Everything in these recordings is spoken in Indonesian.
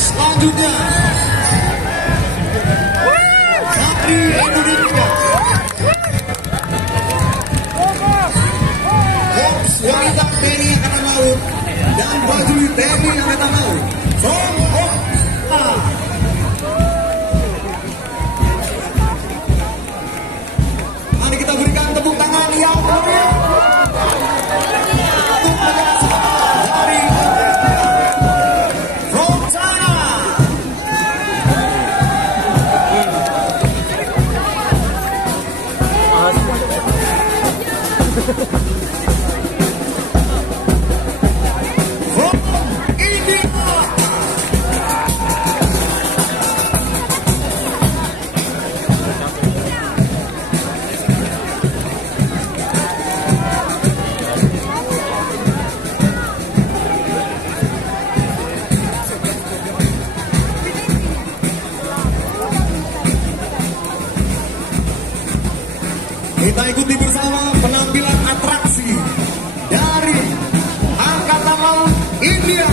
Selanjutnya dari Indonesia, Korps Wanita TNI Angkatan Laut dan prajurit TNI Angkatan Laut from Okta. Mari kita berikan tepuk tangan yang meriah untuk negara dari from China. Kita ikuti bersama penampilan atraksi dari Angkatan Laut India.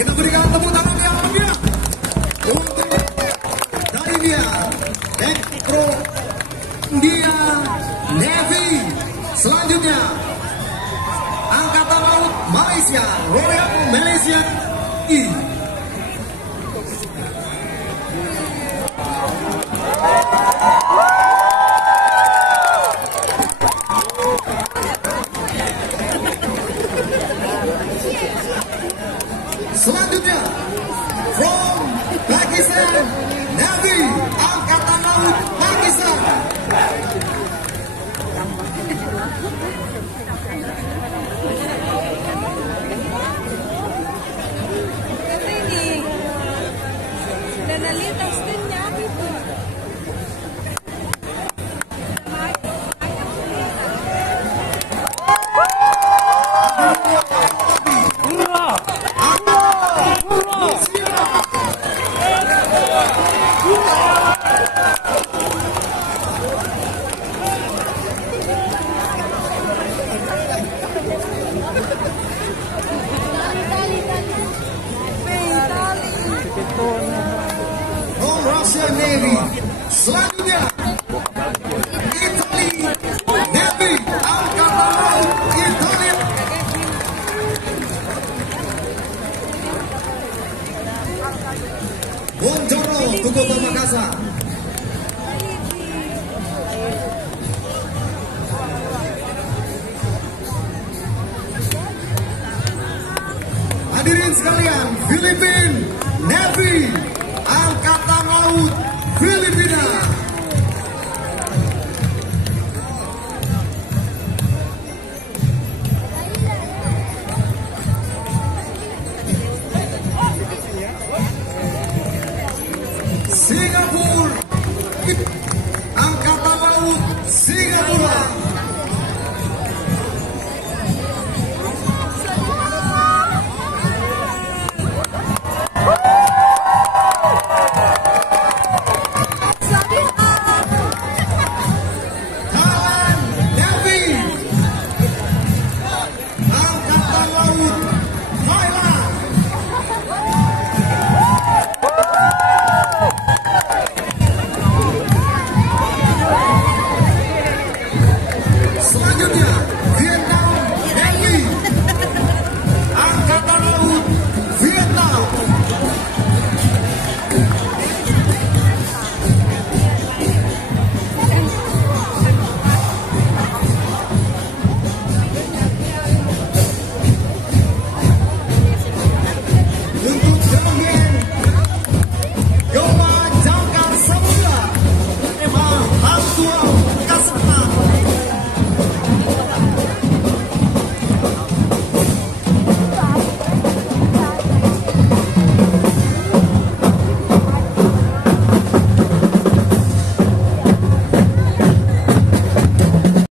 Kita berikan tepuk tangan yang meriah untuk dari dia Elektro India Navy. Selanjutnya Angkatan Laut Malaysia, Royal Malaysia I. Selanjutnya from Pakistan Navy, Angkatan Laut Pakistan. From Russian Navy. Selanjutnya Italy Navy, Angkatan Laut Italia. Buongiorno to Kota Makassar. Hadirin sekalian, Filipina Navy, Angkatan Laut Filipina.